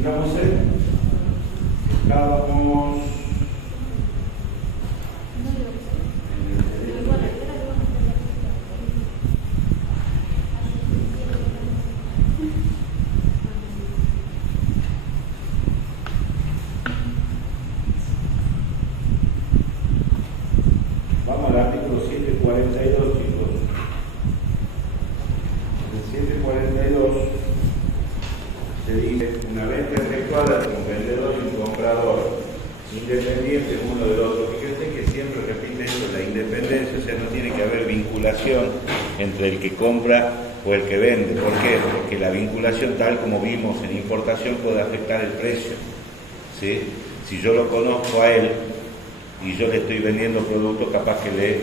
Sigamos estábamos vamos al artículo 742, chicos. En el 742 se dice: una venta efectuada con vendedor y un comprador independiente uno del otro. Fíjense que siempre repite eso, la independencia, o sea, no tiene que haber vinculación entre el que compra o el que vende. ¿Por qué? Porque la vinculación, tal como vimos en importación, puede afectar el precio, ¿sí? Si yo lo conozco a él y yo le estoy vendiendo productos, capaz que le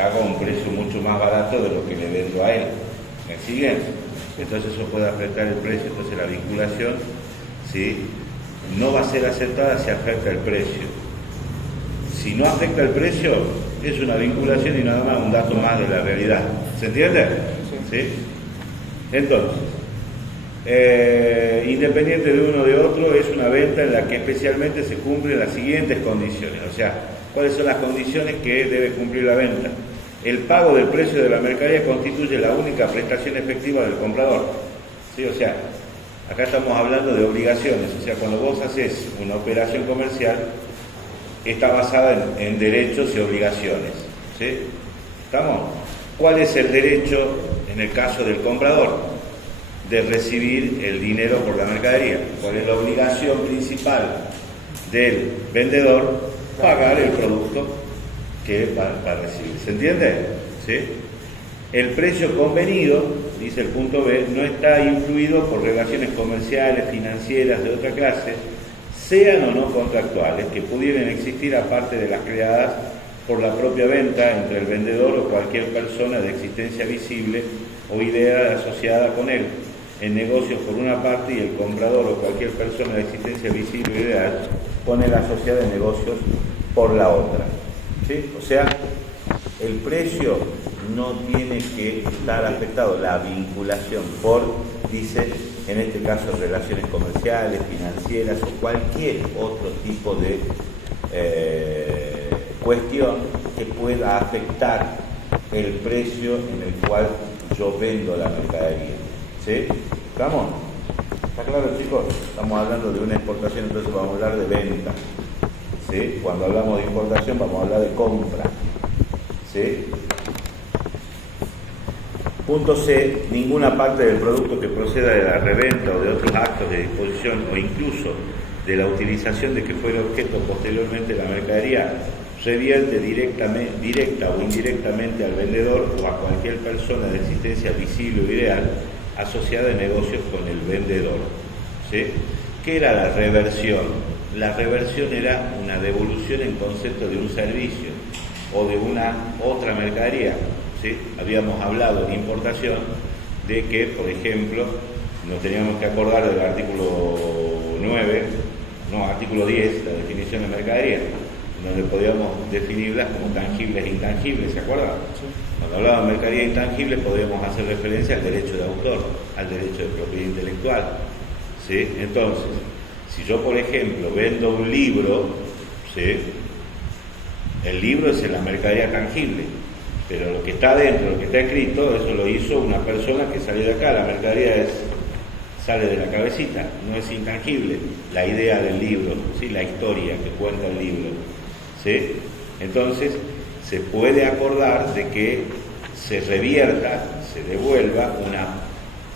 haga un precio mucho más barato de lo que le vendo a él. ¿Me siguen? Entonces eso puede afectar el precio. Entonces la vinculación, ¿sí?, no va a ser aceptada si afecta el precio. Si no afecta el precio, es una vinculación y nada más un dato más de la realidad. ¿Se entiende? Sí. ¿Sí? Entonces, independiente de uno de otro, es una venta en la que especialmente se cumplen las siguientes condiciones. O sea, ¿cuáles son las condiciones que debe cumplir la venta? El pago del precio de la mercadería constituye la única prestación efectiva del comprador. ¿Sí? O sea, acá estamos hablando de obligaciones. O sea, cuando vos haces una operación comercial, está basada en derechos y obligaciones. ¿Sí? ¿Estamos? ¿Cuál es el derecho en el caso del comprador? De recibir el dinero por la mercadería. ¿Cuál es la obligación principal del vendedor? Pagar el producto que va a recibir. ¿Se entiende? ¿Sí? El precio convenido, dice el punto B, no está influido por relaciones comerciales, financieras de otra clase, sean o no contractuales, que pudieran existir aparte de las creadas por la propia venta entre el vendedor o cualquier persona de existencia visible o idea asociada con él, en negocios por una parte, y el comprador o cualquier persona de existencia visible o ideal con él asociada en negocios por la otra. ¿Sí? O sea, el precio no tiene que estar afectado, la vinculación por, dice, en este caso, relaciones comerciales, financieras o cualquier otro tipo de cuestión que pueda afectar el precio en el cual yo vendo la mercadería. ¿Sí? ¿Estamos? ¿Está claro, chicos? Estamos hablando de una exportación, entonces vamos a hablar de venta. ¿Sí? Cuando hablamos de importación vamos a hablar de compra. ¿Sí? Punto C. Ninguna parte del producto que proceda de la reventa o de otros actos de disposición o incluso de la utilización de que fuera objeto posteriormente de la mercadería revierte directa o indirectamente al vendedor o a cualquier persona de existencia visible o ideal asociada en negocios con el vendedor. ¿Sí? ¿Qué era la reversión? La reversión era una devolución en concepto de un servicio o de una otra mercadería. ¿Sí? Habíamos hablado en importación de que, por ejemplo, nos teníamos que acordar del artículo 10, la definición de mercadería, donde podíamos definirlas como tangibles e intangibles, ¿se acuerdan? Sí. Cuando hablábamos de mercadería intangible podíamos hacer referencia al derecho de autor, al derecho de propiedad intelectual. ¿Sí? Entonces, si yo, por ejemplo, vendo un libro, ¿sí?, el libro es la mercadería tangible, pero lo que está dentro, lo que está escrito, eso lo hizo una persona que salió de acá. La mercadería sale de la cabecita, no es intangible. La idea del libro, ¿sí?, la historia que cuenta el libro. ¿Sí? Entonces, se puede acordar de que se revierta, se devuelva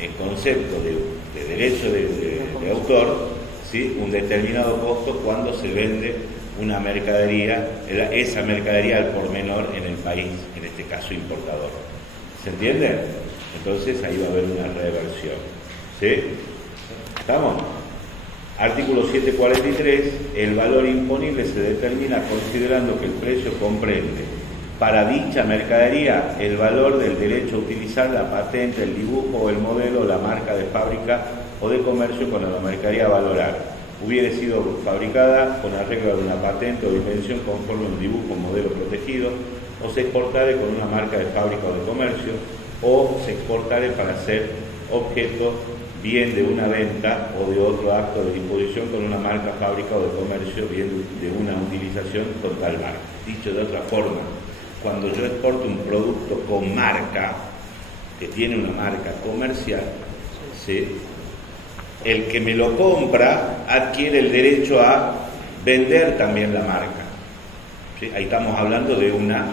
el concepto de derecho de autor, ¿sí?, un determinado costo cuando se vende una mercadería, esa mercadería al por menor en el país, en este caso importador. ¿Se entiende? Entonces ahí va a haber una reversión. ¿Sí? ¿Estamos? Artículo 743. El valor imponible se determina considerando que el precio comprende para dicha mercadería el valor del derecho a utilizar la patente, el dibujo o el modelo, la marca de fábrica o de comercio cuando la mercadería a valorar hubiere sido fabricada con arreglo de una patente o invención conforme a un dibujo o modelo protegido, o se exportare con una marca de fábrica o de comercio, o se exportare para ser objeto bien de una venta o de otro acto de disposición con una marca, fábrica o de comercio, bien de una utilización con tal marca. Dicho de otra forma, cuando yo exporto un producto con marca, que tiene una marca comercial, ¿sí?, el que me lo compra adquiere el derecho a vender también la marca, ¿sí? Ahí estamos hablando de una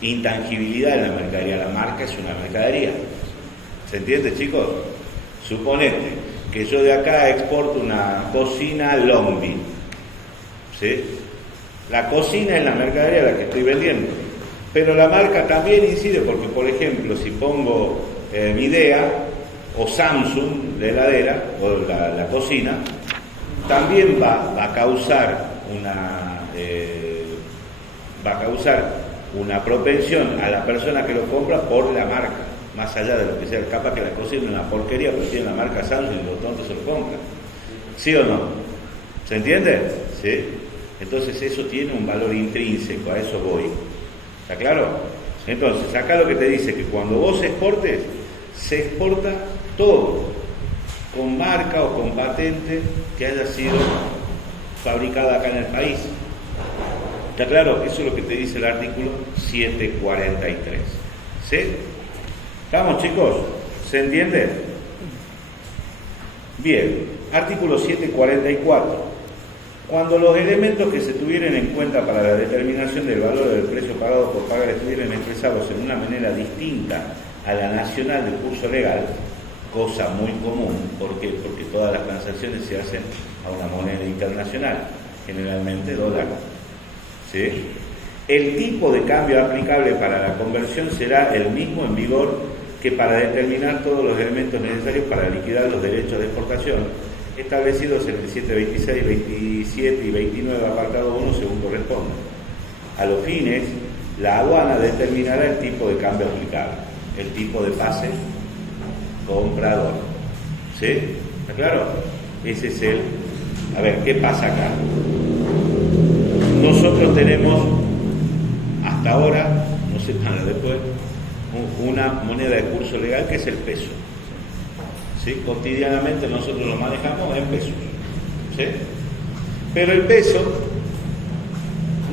intangibilidad en la mercadería. La marca es una mercadería. ¿Se entiende, chicos? Suponete que yo de acá exporto una cocina Longby, ¿sí? La cocina es la mercadería a la que estoy vendiendo, pero la marca también incide, porque por ejemplo si pongo Midea o Samsung, la heladera o la cocina, también va a causar una propensión a la persona que lo compra por la marca, más allá de lo que sea. Capaz que la cocina es una porquería, pero tiene la marca Samsung y los tontos se lo compran. ¿Sí o no? ¿Se entiende? ¿Sí? Entonces eso tiene un valor intrínseco, a eso voy. ¿Está claro? Entonces acá lo que te dice que cuando vos exportes, se exporta todo, con marca o con patente que haya sido fabricada acá en el país. ¿Está claro? Eso es lo que te dice el artículo 743. ¿Sí? ¿Estamos, chicos? ¿Se entiende? Bien, artículo 744. Cuando los elementos que se tuvieran en cuenta para la determinación del valor del precio pagado por pagar estuvieran expresados en una manera distinta a la nacional del curso legal, cosa muy común, ¿por qué? Porque todas las transacciones se hacen a una moneda internacional, generalmente dólar, ¿sí? El tipo de cambio aplicable para la conversión será el mismo en vigor que para determinar todos los elementos necesarios para liquidar los derechos de exportación, establecidos en el 726, 27 y 29, apartado 1, según corresponde. A los fines, la aduana determinará el tipo de cambio aplicable, el tipo de pase comprador. ¿Sí? ¿Está claro? Ese es el... A ver, ¿qué pasa acá? Nosotros tenemos, hasta ahora, no sé nada después, una moneda de curso legal que es el peso. ¿Sí? Cotidianamente nosotros lo manejamos en pesos. ¿Sí? Pero el peso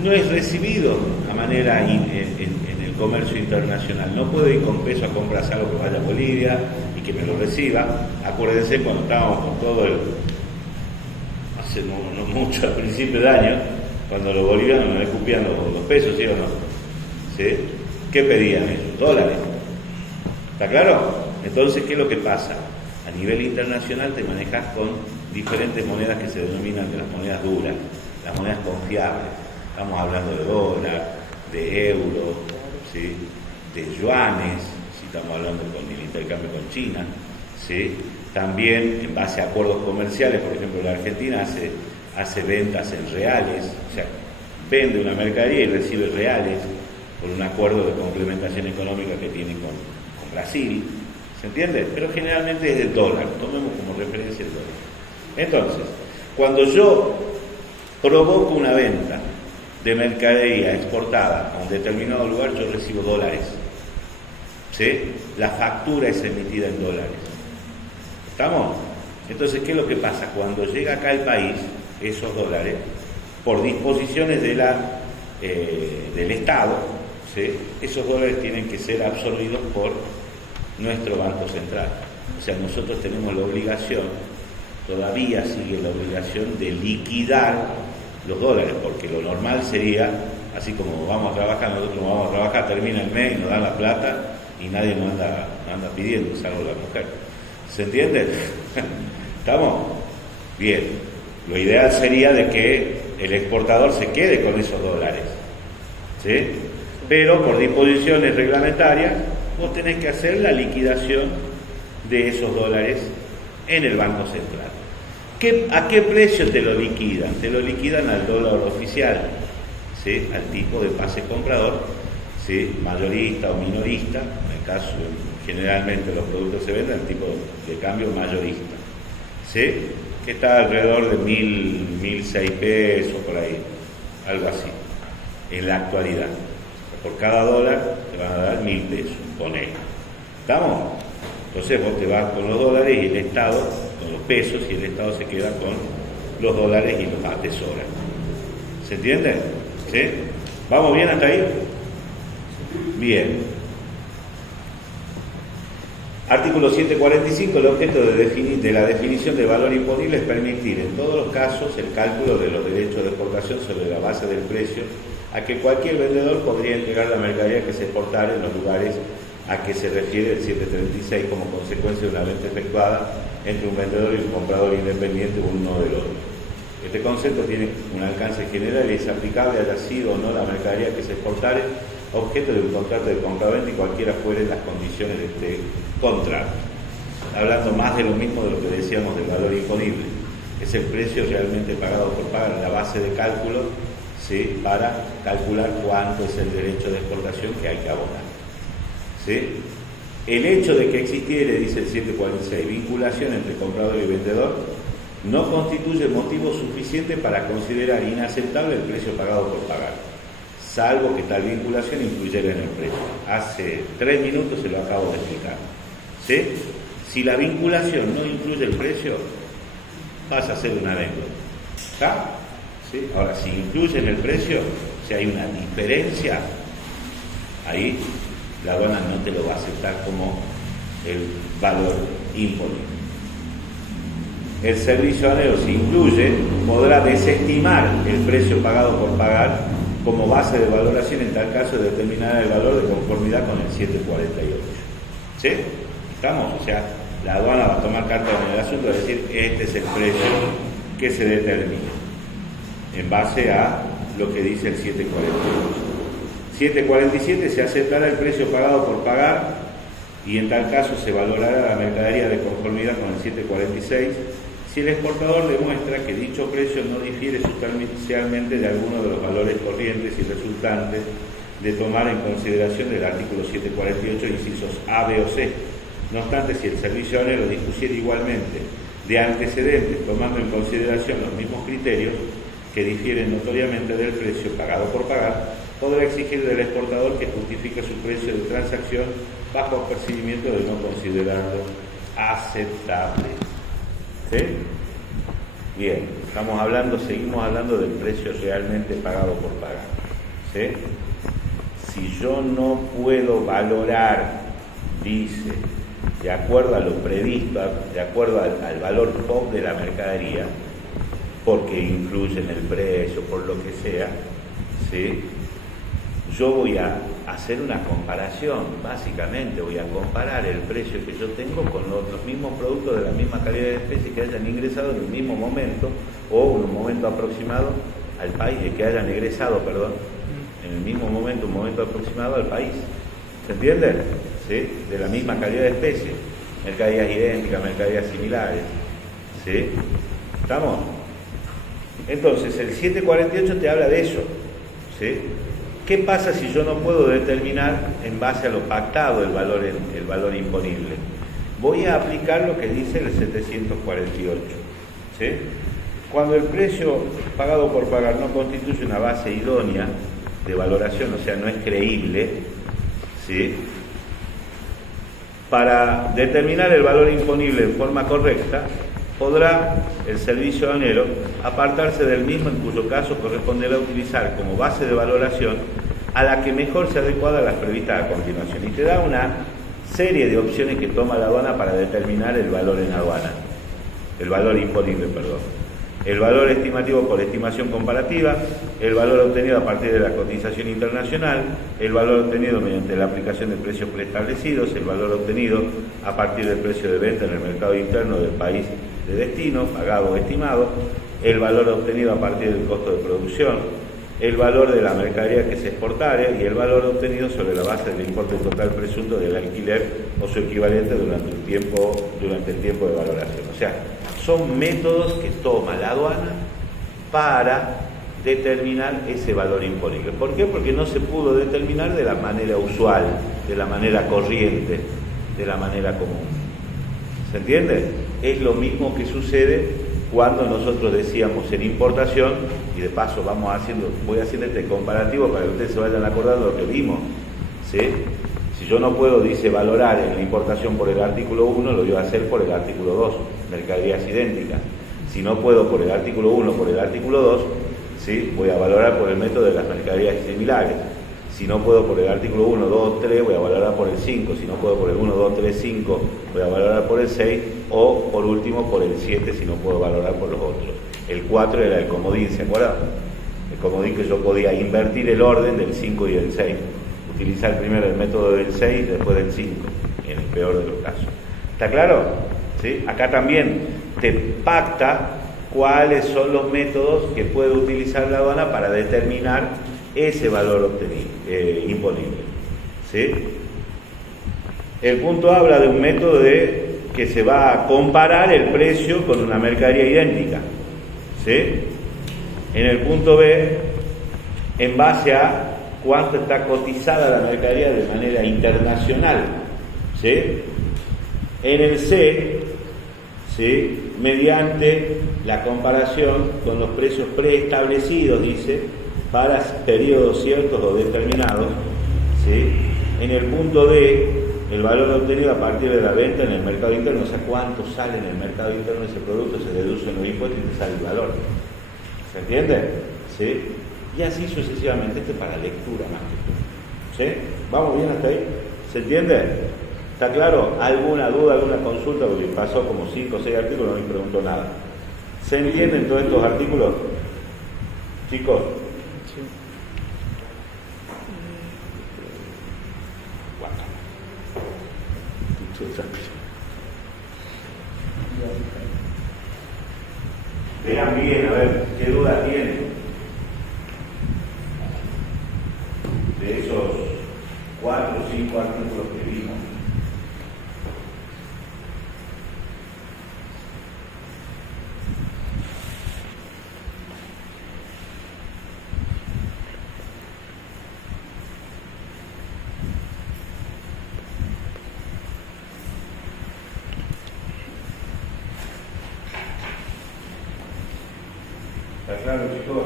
no es recibido a manera en el comercio internacional. No puedo ir con peso a comprar algo que vaya a Bolivia y que me lo reciba. Acuérdense cuando estábamos con todo hace no mucho, al principio de año, cuando los bolivianos nos escupían los pesos, ¿sí o no? ¿Sí? ¿Qué pedían ellos? Dólares. ¿Está claro? Entonces, ¿qué es lo que pasa? A nivel internacional te manejas con diferentes monedas que se denominan de las monedas duras, las monedas confiables. Estamos hablando de dólar, de euro, ¿sí?, de yuanes, si estamos hablando con el intercambio con China, ¿sí? También en base a acuerdos comerciales, por ejemplo, la Argentina hace ventas en reales, o sea, vende una mercadería y recibe reales por un acuerdo de complementación económica que tiene con Brasil. ¿Se entiende? Pero generalmente es el dólar, tomemos como referencia el dólar. Entonces, cuando yo provoco una venta de mercadería exportada a un determinado lugar, yo recibo dólares. ¿Sí? La factura es emitida en dólares. ¿Estamos? Entonces, ¿qué es lo que pasa? Cuando llega acá al país, esos dólares, por disposiciones del Estado, ¿sí?, esos dólares tienen que ser absorbidos por nuestro Banco Central. O sea, nosotros tenemos la obligación, todavía sigue la obligación de liquidar los dólares, porque lo normal sería, así como vamos a trabajar, nosotros vamos a trabajar, termina el mes y nos dan la plata y nadie nos anda pidiendo, salvo la mujer. ¿Se entiende? ¿Estamos? Bien. Lo ideal sería de que el exportador se quede con esos dólares, ¿sí? Pero por disposiciones reglamentarias vos tenés que hacer la liquidación de esos dólares en el Banco Central. ¿A qué precio te lo liquidan? Te lo liquidan al dólar oficial, ¿sí?, al tipo de pase comprador, ¿sí?, mayorista o minorista. En el caso, generalmente los productos se venden al tipo de cambio mayorista, ¿sí?, que está alrededor de 1.006 pesos, por ahí, algo así, en la actualidad. Por cada dólar te van a dar 1.000 pesos, ponele. ¿Estamos? Entonces vos te vas con los dólares y el Estado, con los pesos, y el Estado se queda con los dólares y los atesora. ¿Se entiende? ¿Sí? ¿Vamos bien hasta ahí? Bien. Artículo 745. El objeto de la definición de valor imponible es permitir en todos los casos el cálculo de los derechos de exportación sobre la base del precio a que cualquier vendedor podría entregar la mercadería que se exportara en los lugares a que se refiere el 736 como consecuencia de una venta efectuada entre un vendedor y un comprador independiente uno del otro. Este concepto tiene un alcance general y es aplicable haya sido o no la mercadería que se exportare objeto de un contrato de compra-venta y cualquiera fueren las condiciones de este contrato. Hablando más de lo mismo de lo que decíamos del valor imponible. Es el precio realmente pagado por pagar, la base de cálculo, ¿sí?, para calcular cuánto es el derecho de exportación que hay que abonar. ¿Sí? El hecho de que existiere, dice el 746, vinculación entre comprador y vendedor, no constituye motivo suficiente para considerar inaceptable el precio pagado por pagar, salvo que tal vinculación influyera en el precio. Hace 3 minutos se lo acabo de explicar. ¿Sí? Si la vinculación no incluye el precio, pasa a ser una anécdota. ¿Está? ¿Sí? Ahora, si incluye en el precio, si hay una diferencia, ahí la aduana no te lo va a aceptar como el valor imponible. El servicio aduanero, si incluye, podrá desestimar el precio pagado por pagar como base de valoración, en tal caso determinará el valor de conformidad con el 748. ¿Sí? ¿Estamos? O sea, la aduana va a tomar carta en el asunto y va a decir, este es el precio que se determina en base a lo que dice el 748. 747, se aceptará el precio pagado por pagar y en tal caso se valorará la mercadería de conformidad con el 746 si el exportador demuestra que dicho precio no difiere sustancialmente de alguno de los valores corrientes y resultantes de tomar en consideración del artículo 748, incisos A, B o C. No obstante, si el servicio aduanero dispusiera igualmente de antecedentes tomando en consideración los mismos criterios que difieren notoriamente del precio pagado por pagar, podrá exigir del exportador que justifique su precio de transacción bajo apercibimiento de no considerarlo aceptable. ¿Sí? Bien, seguimos hablando del precio realmente pagado por pagar. ¿Sí? Si yo no puedo valorar, dice, de acuerdo a lo previsto, de acuerdo al valor top de la mercadería, porque influye en el precio, por lo que sea, ¿sí?, yo voy a hacer una comparación, básicamente voy a comparar el precio que yo tengo con los mismos productos de la misma calidad de especie que hayan ingresado en el mismo momento o en un momento aproximado al país, que hayan egresado, perdón, en el mismo momento, un momento aproximado al país. ¿Se entiende? ¿Sí? De la misma calidad de especie, mercaderías idénticas, mercaderías similares. ¿Sí? ¿Estamos? Entonces, el 748 te habla de eso. ¿Sí? ¿Qué pasa si yo no puedo determinar en base a lo pactado el valor imponible? Voy a aplicar lo que dice el 748. ¿Sí? Cuando el precio pagado por pagar no constituye una base idónea de valoración, o sea, no es creíble, ¿sí?, para determinar el valor imponible en forma correcta, podrá el servicio aduanero apartarse del mismo, en cuyo caso corresponderá utilizar como base de valoración a la que mejor se adecuada a las previstas a continuación. Y te da una serie de opciones que toma la aduana para determinar el valor en aduana, el valor imponible, perdón. El valor estimativo por estimación comparativa, el valor obtenido a partir de la cotización internacional, el valor obtenido mediante la aplicación de precios preestablecidos, el valor obtenido a partir del precio de venta en el mercado interno del país de destino, pagado o estimado, el valor obtenido a partir del costo de producción, el valor de la mercadería que se exportare y el valor obtenido sobre la base del importe total presunto del alquiler o su equivalente durante el tiempo de valoración. O sea, son métodos que toma la aduana para determinar ese valor imponible. ¿Por qué? Porque no se pudo determinar de la manera usual, de la manera corriente, de la manera común. ¿Se entiende? Es lo mismo que sucede cuando nosotros decíamos en importación, y de paso voy haciendo este comparativo para que ustedes se vayan acordando de lo que vimos, ¿sí? Si yo no puedo, dice, valorar en la importación por el artículo 1, lo voy a hacer por el artículo 2, mercaderías idénticas. Si no puedo por el artículo 1, por el artículo 2, ¿sí?, voy a valorar por el método de las mercaderías similares. Si no puedo por el artículo 1, 2, 3, voy a valorar por el 5. Si no puedo por el 1, 2, 3, 5, voy a valorar por el 6. O, por último, por el 7, si no puedo valorar por los otros. El 4 era el comodín, ¿se acuerdan? El comodín que yo podía invertir el orden del 5 y del 6. Utilizar primero el método del 6 y después del 5, en el peor de los casos. ¿Está claro? ¿Sí? Acá también te pacta cuáles son los métodos que puede utilizar la aduana para determinar ese valor obtenido, imponible. ¿Sí? El punto habla de un método que se va a comparar el precio con una mercadería idéntica. ¿Sí? En el punto B, en base a cuánto está cotizada la mercadería de manera internacional. ¿Sí? En el C, ¿sí?, mediante la comparación con los precios preestablecidos, dice, para periodos ciertos o determinados. ¿Sí? En el punto D, el valor obtenido a partir de la venta en el mercado interno, o sea, cuánto sale en el mercado interno ese producto, se deduce en los impuestos y te sale el valor. ¿Se entiende? ¿Sí? Y así sucesivamente, para lectura más que todo. ¿Sí? ¿Vamos bien hasta ahí? ¿Se entiende? ¿Está claro? ¿Alguna duda, alguna consulta? Porque pasó como 5 o 6 artículos, no me preguntó nada. ¿Se entienden todos estos artículos? Chicos. Sí. Vean bien, a ver, ¿qué dudas tienen? De esos 4 o 5 artículos que vimos. ¿Está claro, chicos?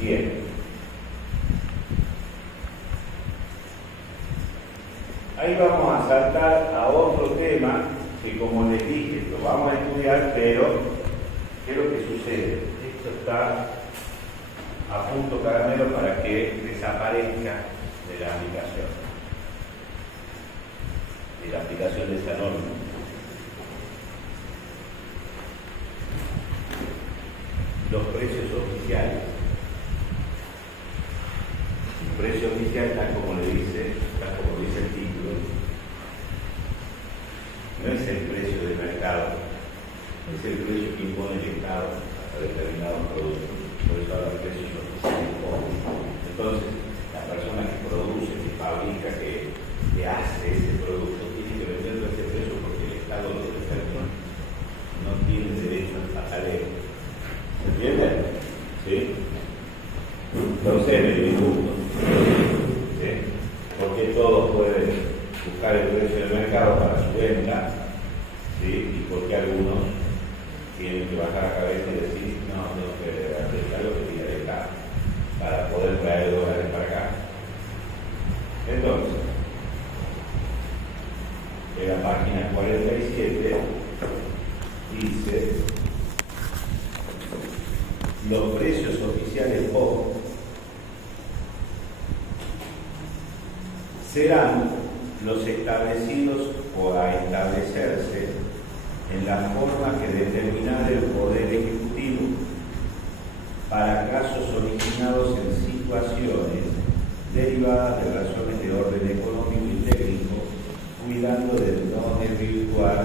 Bien. Ahí vamos a saltar a otro tema que, como les dije, lo vamos a estudiar, pero ¿qué es lo que sucede? Esto está a punto caramelo para que desaparezca de la aplicación de esa norma. Los precios oficiales. El precio oficial, tal como dice el título, no es el precio de mercado, es el precio que impone el Estado a determinados productos. Por eso habla de precios oficiales. Entonces, la persona que produce, que fabrica, que hace ese producto, tiene que venderlo a ese precio porque el Estado lo determina. No tiene derecho al pataleo. ¿Se entiende? ¿Sí? Entonces, me disgusto. ¿Sí? Porque todos pueden buscar el precio del mercado para su venta, ¿sí? Y porque algunos tienen que bajar la cabeza y decir, no, tengo que aceptar lo que tiene el Estado para poder traer dólares para acá. Entonces, en la página 47 dice: los precios oficiales o serán los establecidos o a establecerse en la forma que determinara el Poder Ejecutivo para casos originados en situaciones derivadas de razones de orden económico y técnico, cuidando de no desvirtuar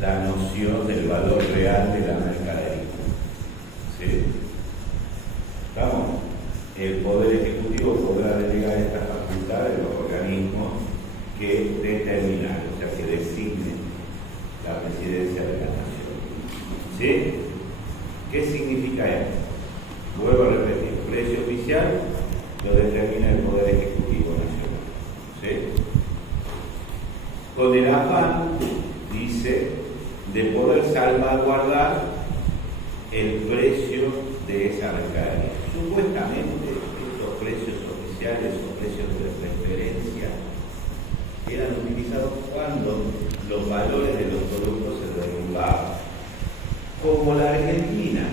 la noción del valor real de la mercadería. ¿Sí? ¿Estamos? El Poder Ejecutivo podrá delegar esta facultad de los organismos que determinan, o sea, que designen la ¿Sí? ¿Qué significa esto? Vuelvo a repetir, precio oficial lo determina el Poder Ejecutivo Nacional. ¿Sí? Con el afán, dice, de poder salvaguardar el precio de esa mercadería. Supuestamente, estos precios oficiales o precios de referencia eran utilizados cuando los valores de los productos se derrumbaban. Como la Argentina,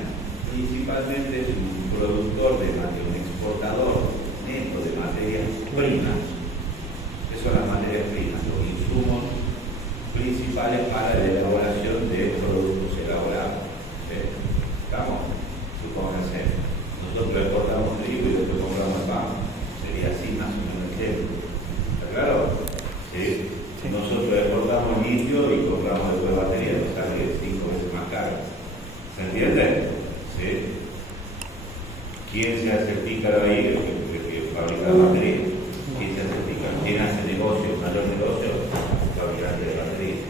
principalmente es un productor un exportador neto de materias primas, que son las materias primas, los insumos principales para la elaboración de productos elaborados. ¿Sí? ¿Estamos? Supónganse, nosotros exportamos trigo y después compramos pan. Sería así más o menos el ejemplo. ¿Está claro? ¿Sí? Nosotros exportamos litio y compramos después batería, nos sale 5 veces más caro. ¿Se entiende? ¿Sí? ¿Quién se hace el pícaro ahí? El que fabrica la batería. ¿Quién se hace el pícaro? ¿Quién hace negocio, el mayor negocio? El fabricante de batería.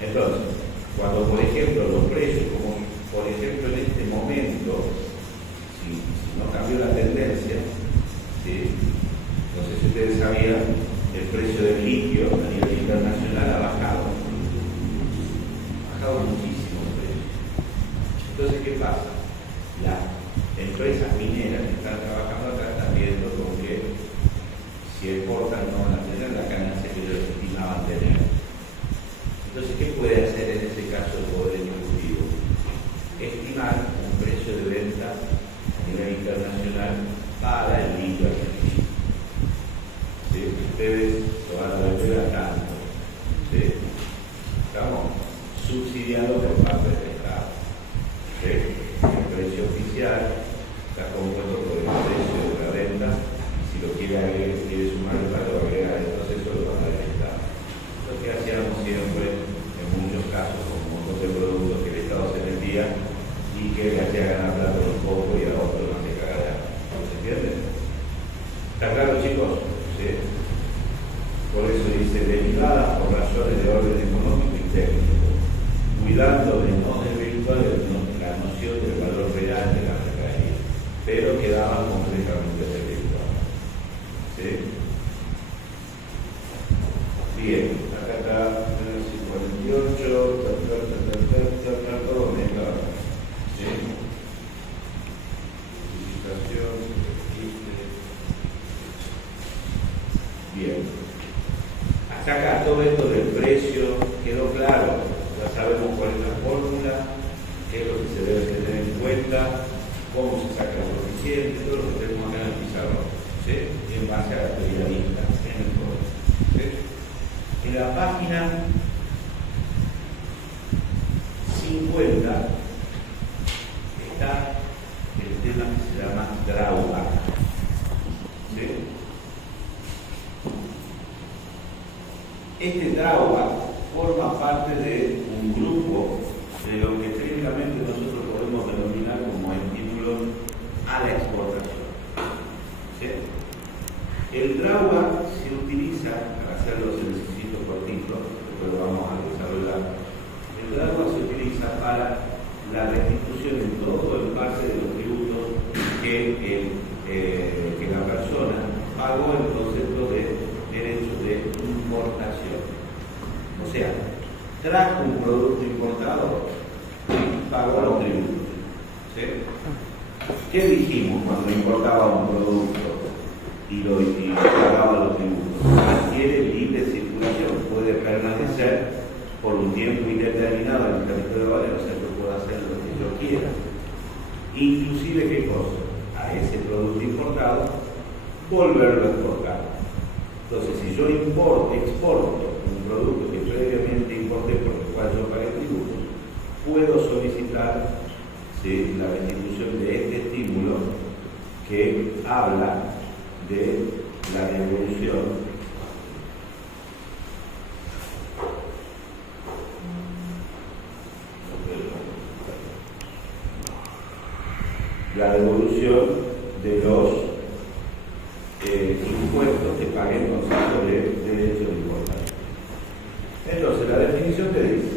Entonces, cuando por ejemplo los precios, como por ejemplo en este momento, si no cambió la tendencia, ¿sí? No sé si ustedes sabían, el precio del litio a nivel internacional ha bajado muchísimo el precio. Entonces, ¿qué pasa? Las empresas mineras que están trabajando acá están viendo con que si exportan no van a tener la ganancia que ellos estimaban tener. Entonces, ¿qué puede hacer en ese caso el Poder Ejecutivo? Estimar un precio de venta a nivel internacional para el litio argentino. ¿Sí? Ustedes lo van a vender a tanto. ¿Sí? Estamos subsidiados por parte del Estado. ¿Sí? El precio oficial está compuesto por el precio de la venta y si lo quiere sumar el valor agregado, entonces eso lo va a dar el Estado. Lo que hacíamos siempre, en muchos casos, con un montón de productos que el Estado se vendía y que le hacía ganar plata un poco y a otro no se caga. ¿Se entiende? ¿Está claro, chicos? ¿Sí? Por eso dice, derivadas por razones de orden económico y técnico, cuidando de no desvirtuar la noción del valor real de la mercadería, pero quedaban completamente desvirtuadas. ¿Sí? Bien, acá está 48, todo mezclado. ¿Sí? Bien. Hasta acá todo esto del precio quedó claro. Ya sabemos cuál es la fórmula, qué es lo que se debe tener en cuenta, cómo se saca el coeficiente, todo lo que tenemos acá en el pizarrón. ¿Sí? En base a la teoría lista, en el código. ¿Sí? En la página 50 está el tema que se llama drawback. ¿Sí? Este drawback forma parte de un grupo de lo que técnicamente nosotros podemos denominar como estímulos a la exportación. ¿Sí? El drawback se utiliza, para hacer los ejercicios cortitos, después lo vamos a desarrollar. El drawback se utiliza para la restitución en todo el parte de los tributos que la persona pagó en concepto de derecho de importación. O sea, trajo un producto importado y pagó los tributos. ¿Sí? ¿Qué dijimos cuando importaba un producto y pagaba los tributos? Adquiere libre circulación, puede permanecer por un tiempo indeterminado en el territorio de o sea, yo puedo hacer lo que yo quiera. Inclusive, ¿qué cosa? A ese producto importado, volverlo a exportar. Entonces, si yo exporto un producto que previamente importé por el cual yo pagué tributos, puedo solicitar, ¿sí?, la restitución de este estímulo que habla de la devolución de los impuestos que pagué en concepto de derecho de importación. Entonces, la definición te dice: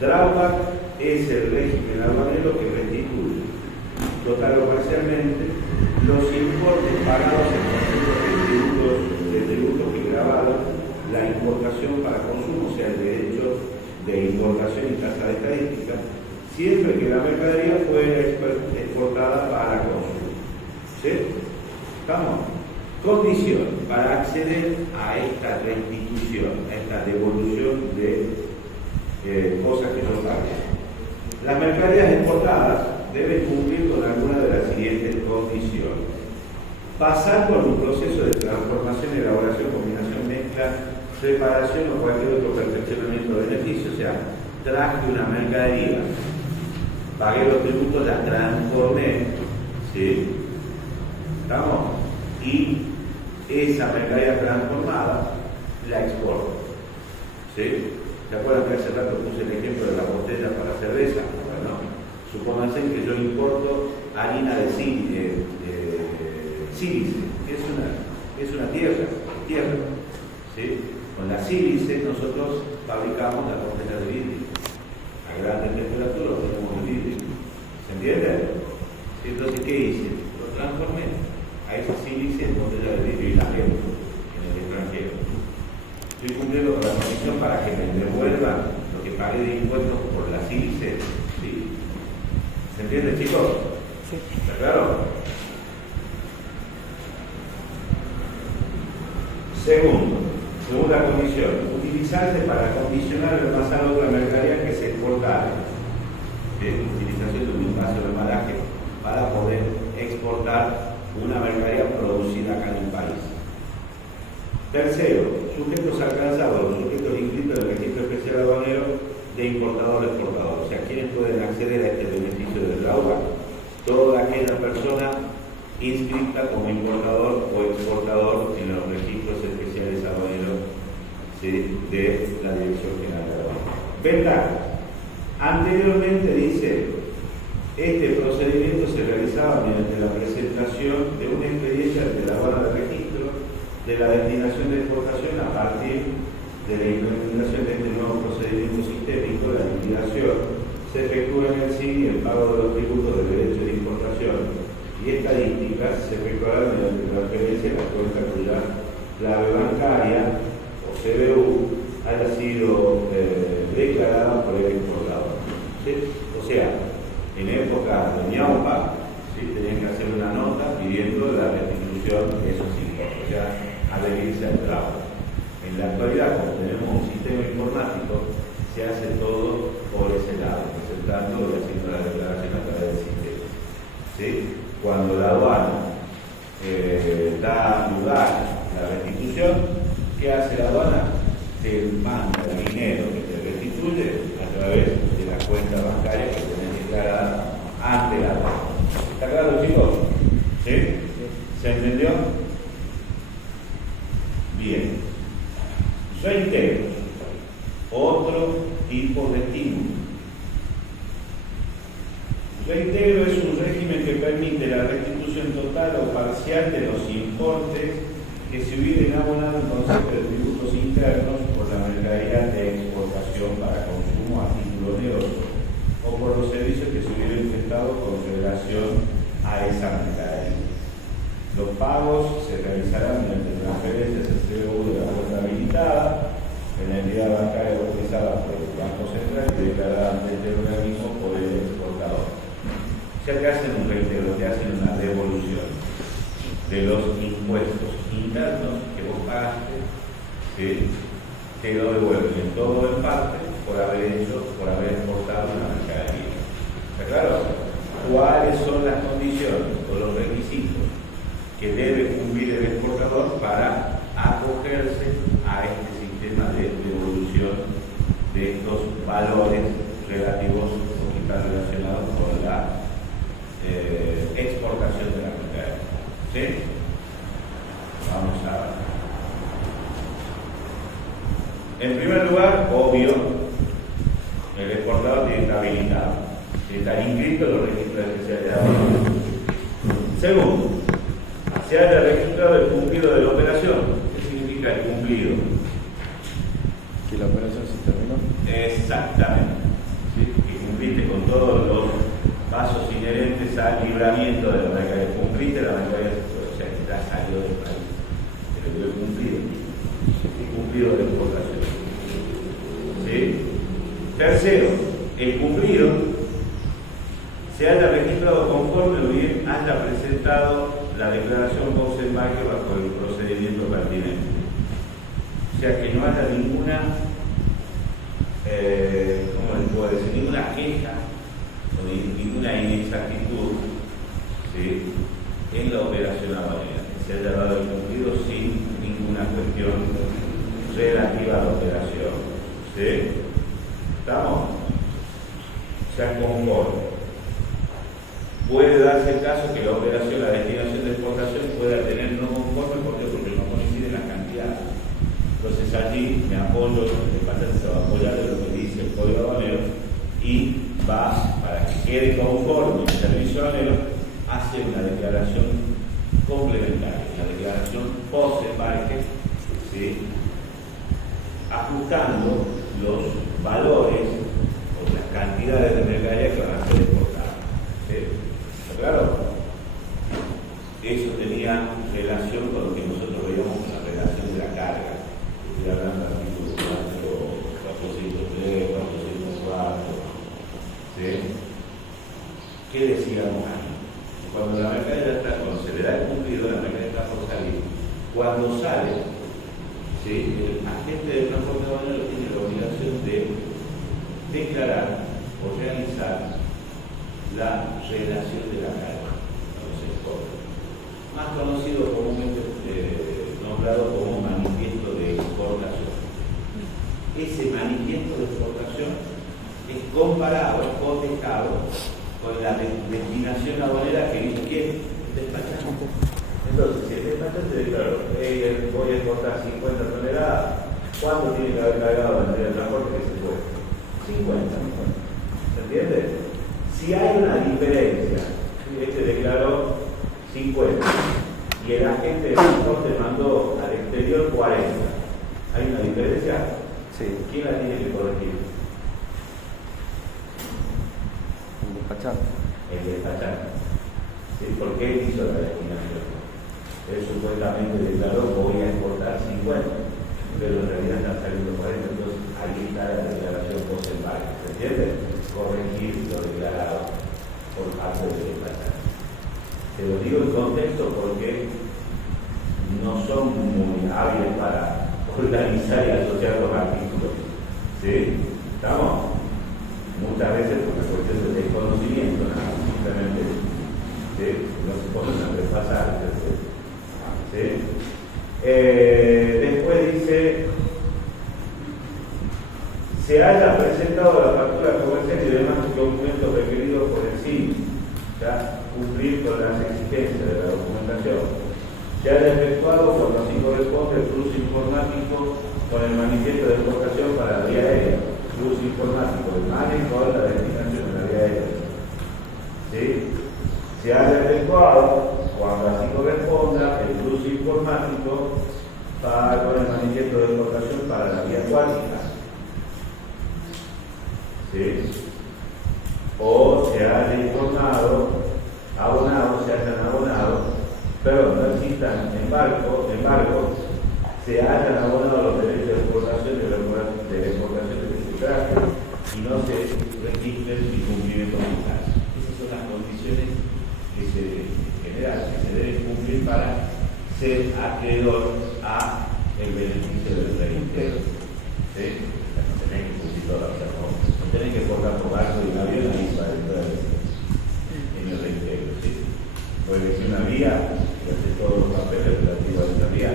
drawback es el régimen aduanero que restituye, total o parcialmente, los importes pagados en concepto de tributos que gravaron la importación para consumo, o sea, el derecho de importación y tasa de estadística, siempre que la mercadería fuera exportada para consumo. ¿Sí? ¿Estamos? Condición para acceder a esta restitución, a esta devolución de cosas que no pagan. Las mercaderías exportadas deben cumplir con alguna de las siguientes condiciones. Pasar por un proceso de transformación, elaboración, combinación, mezcla, separación o cualquier otro perfeccionamiento de beneficio. O sea, traje una mercadería, pagué los tributos, la transformé, ¿sí? ¿Estamos? Y esa mercadería transformada la exporto, ¿sí? ¿Se acuerdan que hace rato puse el ejemplo de la botella para cerveza? Bueno, supónganse que yo importo harina de sílice, es una tierra, ¿sí? Con la sílice nosotros fabricamos las botellas de vidrio. A grandes temperaturas tenemos el vidrio. ¿Se entiende? ¿Sí? Entonces, ¿qué hice? Lo transformé a esa sílice en botella de vidrio y la vendo en el extranjero. Estoy cumpliendo con la condición para que me devuelvan lo que pagué de impuestos por la sílice. ¿Sí? ¿Se entiende, chicos? Sí. ¿Está claro? Segunda condición, utilizarse para condicionar o envasar otra mercadería que se exportara. Utilización de un envase de embalaje para poder exportar una mercadería producida acá en el país. Tercero, sujetos alcanzados, los sujetos inscritos en el registro especial aduanero de importador-exportador. O sea, ¿quiénes pueden acceder a este beneficio del AUA? Toda aquella persona inscrita como importador o exportador en los registros especiales aduaneros, ¿sí?, de la Dirección General de Aduanas. Ventaja. Anteriormente dice, este procedimiento se realizaba mediante la presentación de una experiencia ante la aduana de registro de la destinación de exportación a partir de la implementación de este nuevo procedimiento sistémico. La liquidación se efectúa en el SIN y el pago de los tributos de derecho de importación y estadísticas se efectuarán mediante transferencia en la cuenta cuya clave bancaria o CBU haya sido declarada por el exportador. ¿Sí? O sea, en época de ñaupa, ¿sí?, tenían que hacer una nota pidiendo la restitución de esos impuestos, o sea, adherirse al trabajo. En la actualidad, como tenemos un sistema informático, se hace todo por ese lado, presentando y haciendo la declaración a través del sistema. ¿Sí? Cuando la aduana da lugar a la restitución, ¿qué hace la aduana? Te manda el dinero que te restituye a través de la cuenta bancaria que tenés declarada ante la aduana. ¿Está claro, chicos? ¿Sí? ¿Se entendió? Bien. Reintegro. Otro tipo de estímulo. Reintegro es un régimen que permite la restitución total o parcial de los importes que se hubieran abonado en concepto de tributos internos por la mercadería de exportación para consumo a título de ocio o por los servicios que se hubieran prestado con relación a esa mercadería. Los pagos se realizarán mediante transferencias en CBU de la cuenta habilitada en la entidad bancaria autorizada por el Banco Central y declarada ante este organismo por el exportador. O sea, que hacen un reintegro, que hacen una devolución de los impuestos internos que vos pagaste, ¿sí?, te lo devuelven en todo o en parte por haber exportado una mercadería. ¿Está claro? ¿Cuáles son las condiciones o los requisitos que debe cumplir el exportador para acogerse a este sistema de devolución de estos valores relativos o que están relacionados con la exportación de la mercadería? ¿Sí? Vamos a ver. En primer lugar, obvio, el exportador tiene que estar habilitado, tiene que estar inscrito en los registros especiales de aduanas. Segundo, se haya registrado el cumplido de la operación. ¿Qué significa el cumplido? Que la operación se terminó. Exactamente. ¿Sí? Que cumpliste todos los pasos inherentes al libramiento de la mercadería. Cumpliste la mercadería, o sea, que ya salió del país. Pero yo he cumplido la exportación. ¿Sí? Tercero, el cumplido se haya registrado conforme o bien haya presentado la declaración post-embarque bajo el procedimiento pertinente. O sea, que no haya ninguna, ¿cómo les puedo decir? Ninguna queja o ninguna inexactitud, ¿sí?, en la operación aduanera. Que se haya dado el cumplido sin ninguna cuestión relativa a la operación. ¿Sí? ¿Estamos? O sea, conforme. Puede darse el caso que la operación, la destinación de exportación pueda tener no conforme, porque no coinciden las cantidades. Entonces allí me apoyo, el patente se va a apoyar de lo que dice el Código Aduanero y va, para que quede conforme el servicio aduanero, hace una declaración complementaria, una declaración post-embarque, ¿sí?, ajustando los valores o las cantidades de mercadería que van a ser exportadas. ¿Sí? ¿Está claro? Eso tenía relación con lo que nosotros veíamos con la relación de la carga. Estoy hablando del artículo 403, 404. ¿Sí? ¿Qué decíamos ahí? Cuando la mercadería está, cuando se le da el cumplido, la mercadería está por salir. Cuando sale, ¿sí?, el agente de transporte aduanero tiene la obligación de declarar o realizar la relación de la carga a los exportes, más conocido comúnmente nombrado como manifiesto de exportación. Ese manifiesto de exportación es comparado, es cotejado con la destinación aduanera que dice quién, el despachante. Entonces, si el despachante declaró, voy a exportar 50 toneladas, ¿cuánto tiene que haber cargado el de transporte que se puede? 50. ¿Se entiende? Si hay una diferencia, este declaró 50 y el agente de transporte mandó al exterior 40, ¿hay una diferencia? Sí. ¿Quién la tiene que corregir? El despachante. El despachante. ¿Sí? ¿Por qué él hizo la destinación? Él supuestamente declaró que voy a exportar 50, pero en realidad están saliendo 40, entonces aquí está la declaración post-embarque. ¿Se entiende? Corregir lo declarado por parte del despachante. Te lo digo en contexto porque no son muy hábiles para organizar y asociar los artículos. ¿Sí? ¿Estamos? Muchas veces por una cuestión de desconocimiento, ¿no? Simplemente, ¿sí?, no se ponen a repasar. ¿Sí? Después dice, se haya presentado la factura comercial y demás documentos requeridos por el CIN, ya cumplir con las exigencias de la documentación, se haya efectuado cuando así corresponde el cruce informático con el manifiesto de exportación para la vía aérea, cruce informático, el manejo de la destinación de la vía aérea. ¿Sí? Se haya efectuado cuando así corresponda el cruce informático con el manifiesto de exportación para la vía acuática. ¿Sí? O se haya informado, se hayan abonado, pero no existan embargos, se hayan abonado los derechos de exportación de la exportación de ese traje y no se registren incumplimientos fiscales. Esas son las condiciones que se deben cumplir para ser acreedor a el beneficio del reintegro. ¿Sí? No tenés que cumplir todas las cosas. No tenés que exportar por barco y un avión ahí para entrar en el reintegro. ¿Sí? Porque si una vía, que hace todos los papeles relativos a esa vía,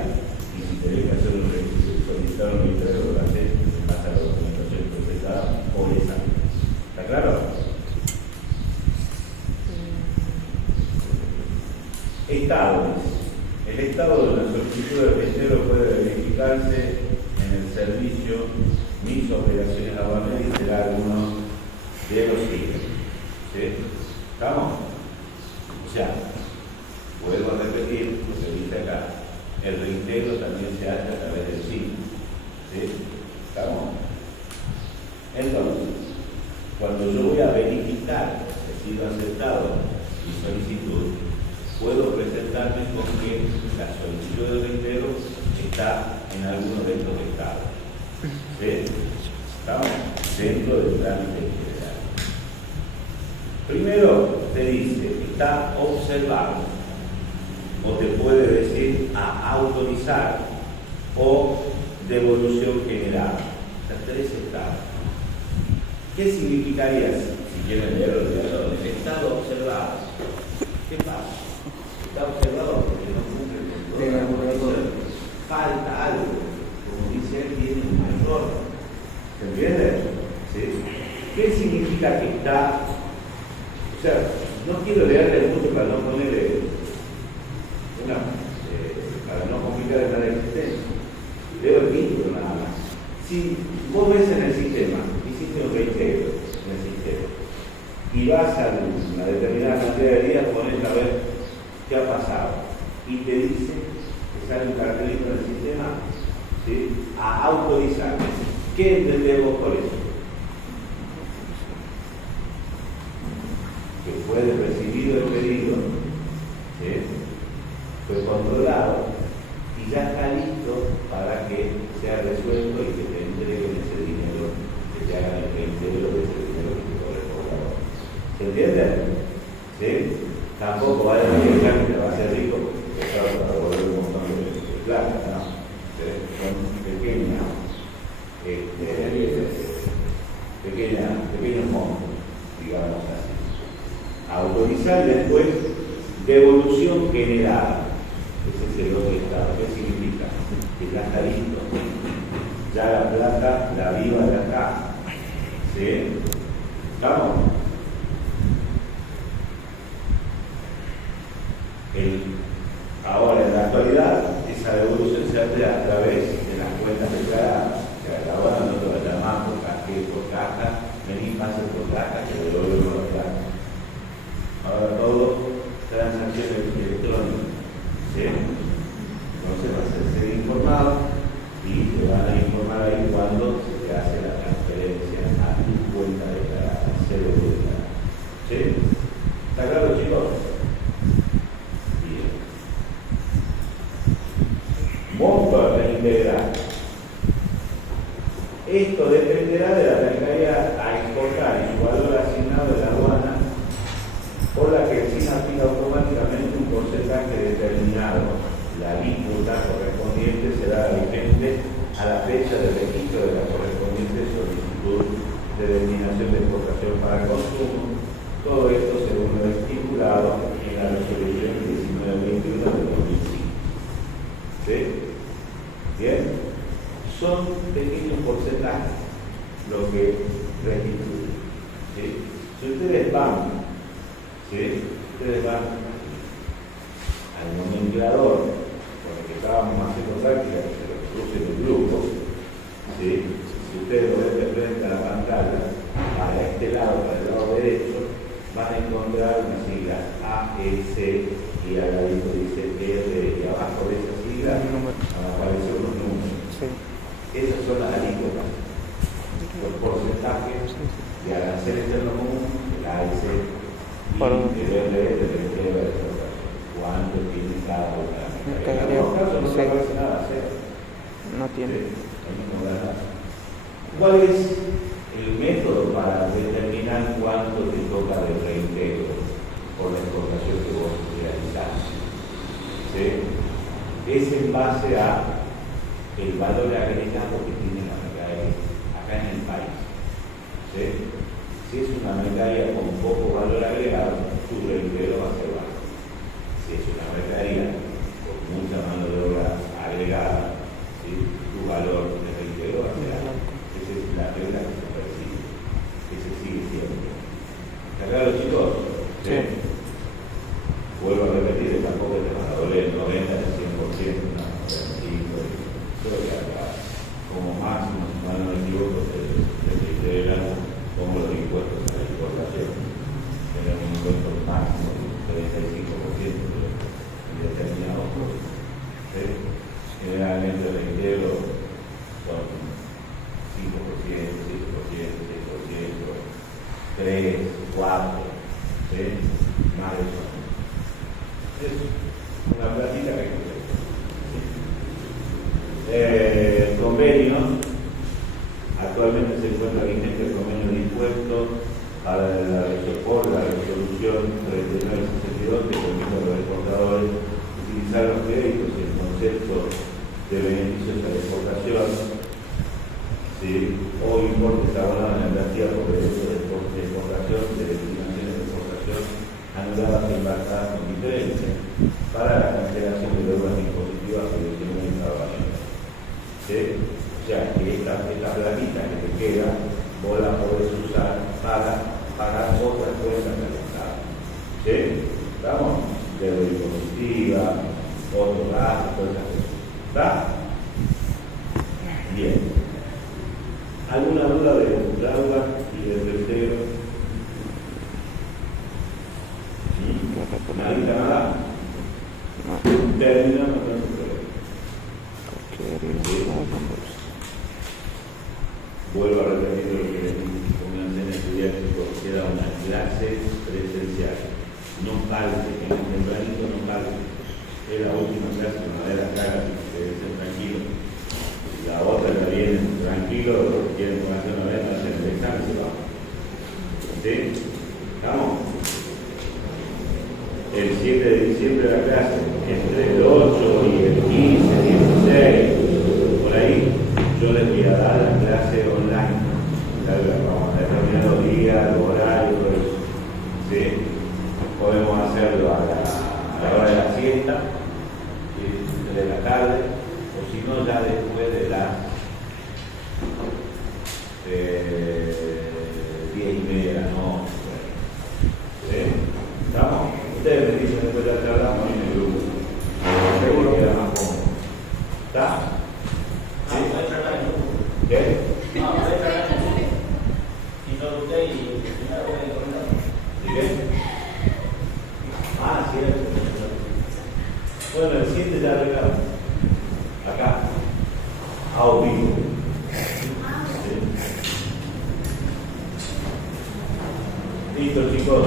y si tenés que hacer un solicitar un reintegro, lo haces en base a la documentación presentada por esa vía. ¿Está claro? Estado. El estado de la solicitud de reintegro puede verificarse en el servicio mis operaciones aduaneras y será alguno de los siguientes. ¿Sí? ¿Estamos? O sea, vuelvo a repetir lo que dice acá. El reintegro también se hace a través del SIN. ¿Sí? ¿Estamos? Entonces, cuando yo voy a verificar encontrarme con que la solicitud de reintegro está en alguno de estos estados. ¿Sí? Estamos dentro del trámite general. Primero te dice, está observado, o te puede decir a autorizar, o devolución general. O sea, tres estados. ¿Qué significaría, si quieren leer el diálogo, el estado observado? ¿Qué pasa? Está observado porque no cumple con todas las condiciones. Falta algo. Como dice él, tiene un error. ¿Se entiende? ¿Sí? ¿Qué significa que está? O sea, no quiero leerle mucho para no ponerle para no complicar la existencia. Leo el título nada más. Si vos ves en el sistema, hiciste un reintegro en el sistema, y vas a una determinada cantidad de días, pones a ver qué ha pasado, y te dice que sale un cartelito en el sistema, ¿sí? A autorizar. ¿Qué entendemos por eso? Que fue recibido el pedido, ¿sí? Fue controlado y ya está listo para que sea resuelto y que te entreguen ese dinero, que te hagan el reintegro de ese dinero que te corresponde. ¿Se entiende? ¿Sí? Tampoco va a decir que te va a hacer rico, porque claro, para devolver un montón de plata, ¿no? Son pequeños montos, digamos así. Autorizar y después devolución generada. Ese es el otro estado. ¿Qué significa? Que ya está listo. Ya la plata, la viva ya está. ¿Sí? ¿Estamos? Ahora, en la actualidad, esa devolución se hace a través de las cuentas declaradas. O sea, la hora no te va a llamar por caja, vení, pase por caja, que devolvemos la plata. Ahora todo transacciones electrónicas. ¿Sí? Entonces vas a ser informado y te van a informar ahí cuando se te hace la transferencia a tu cuenta declarada, cero declarada. ¿Sí? ¿Está claro, chicos? Bien. Monto a reintegrar. Esto dependerá de la mercadería a exportar y su valor asignado de la aduana, por la que el SIN aplica automáticamente un porcentaje determinado. La alícuota correspondiente será vigente a la fecha del registro de la correspondiente solicitud de denominación de exportación para consumo. Todo esto según lo estipulado en la resolución 1921 del 2005. ¿Sí? ¿Bien? Son pequeños porcentajes lo que restituye. ¿Sí? Si ustedes van al nomenclador con el que estábamos haciendo práctica, que se lo produce en el grupo, ¿sí? Si ustedes lo ven de frente a la pantalla, para este lado, para el lado derecho, van a encontrar unas siglas A, E, C, y al ladito dice R, y abajo de esas siglas van a aparecer unos números. Sí. Esas son las alícuotas, los porcentajes de arancel externo común, el AEC, y el RR de empleo de exportación. ¿Cuánto tiene cada una? En algunos casos no se aparece nada, ¿sí? No tiene. ¿Cuál es el método para determinar cuánto te toca de reintegro por la exportación que vos realizás? ¿Sí? Es en base a el valor agregado que tiene la mercadería acá en el país. ¿Sí? Si es una mercadería con poco valor agregado, tu reintegro va a ser bajo. Si es una mercadería con mucha mano de obra agregada, ¿sí? Tu valor de reintegro va a ser alto. Esa es la regla que se persigue, que se sigue siempre. ¿Está claro, chicos? ¿Sí? Vuelvo a repetir, tampoco te van a doler el 90, el 100%, no, como máximo, si mal no me equivoco, se integran como los impuestos a la exportación. Tienen un impuesto máximo del 35% de determinados costos. ¿Sí? Generalmente el reintegro son 5%, 7%, 6%, 3%, 4%, ¿sí? Más de eso. Una platita que hay que hacer. Convenio. Actualmente se encuentra vigente el convenio dispuesto para por la resolución 3962 que permite a los exportadores utilizar los créditos y el concepto de beneficios a la exportación, ¿sí? O importes abonados en energía por derecho de exportación, de destinaciones de exportación anuladas e embarcadas con diferencia para la cancelación de deudas impositivas que hicieron en trabajo. ¿Sí? O sea, que esta platita que te queda, vos la podés usar para pagar otras cuentas del Estado. ¿Sí? ¿Estamos? Deuda impositiva, otros gastos, todas esas cosas. ¿Está? Bien. ¿Alguna duda de Laura y del tercero? ¿Nadita nada? Terminamos con el problema. Vuelvo a repetir lo que les dije, pónganse en estudiar porque queda una clase presencial. No falte, que en el tempranito no falte. Es la última clase, no de las caras, si ustedes estén tranquilos. La otra que viene tranquilo, lo que quieren ponerse una vez, no hacen el examen, se va. ¿Sí? ¿Estamos? El 7 de diciembre la clase, entre el 8 y el 15, 16, por ahí, yo les voy a dar la clase online. Vamos a determinar los días, los horarios, todo eso. ¿Sí? Podemos hacerlo a la hora de la siesta, ¿sí? De la tarde, o si no, ya después de las 10:30 de la noche. ¿Sí? ¿Estamos? Ustedes me dicen después de la charla, en el grupo. Seguro que queda más cómodo. ¿Está? ¿Sí? ¿Qué? No, voy a tratar en el si no usted y primero voy a comentar. ¿Y qué? Ah, cierto. Bueno, el 7 ya arreglamos. Acá. A vivo. ¿Sí? Listo, chicos.